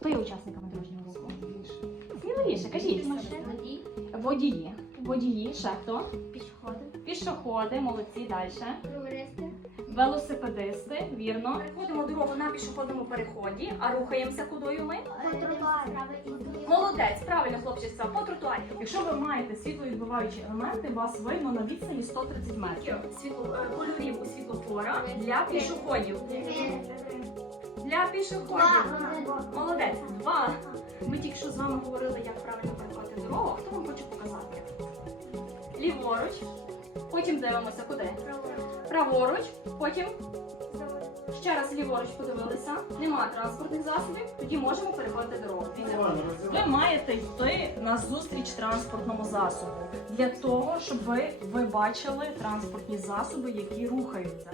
Хто є учасниками дорожнього руху? Сміливіше, кажіть. Водій, Водії. Водії, ще хто? пішоходи, Пішоходи, молодці, далі. Велосипедисти, вірно. Переходимо дорогу на пішохідному переході, а рухаємося кудою ми? Молодець, правильно, хлопчиця, по тротуарі. Якщо ви маєте світловідбиваючі елементи, вас видно на відстані 130 метрів. Світло е, кольорів у світлофора для пішоходів. Для пішоходів. Молодець, два. Ми тільки що з вами говорили, як правильно переходити дорогу. Хто вам хоче показати? Ліворуч. Потім дивимося куди? Праворуч. Потім ще раз ліворуч подивилися. Нема транспортних засобів. Тоді можемо переходити дорогу. Ви маєте йти на зустріч транспортному засобу для того, щоб ви, ви бачили транспортні засоби, які рухаються.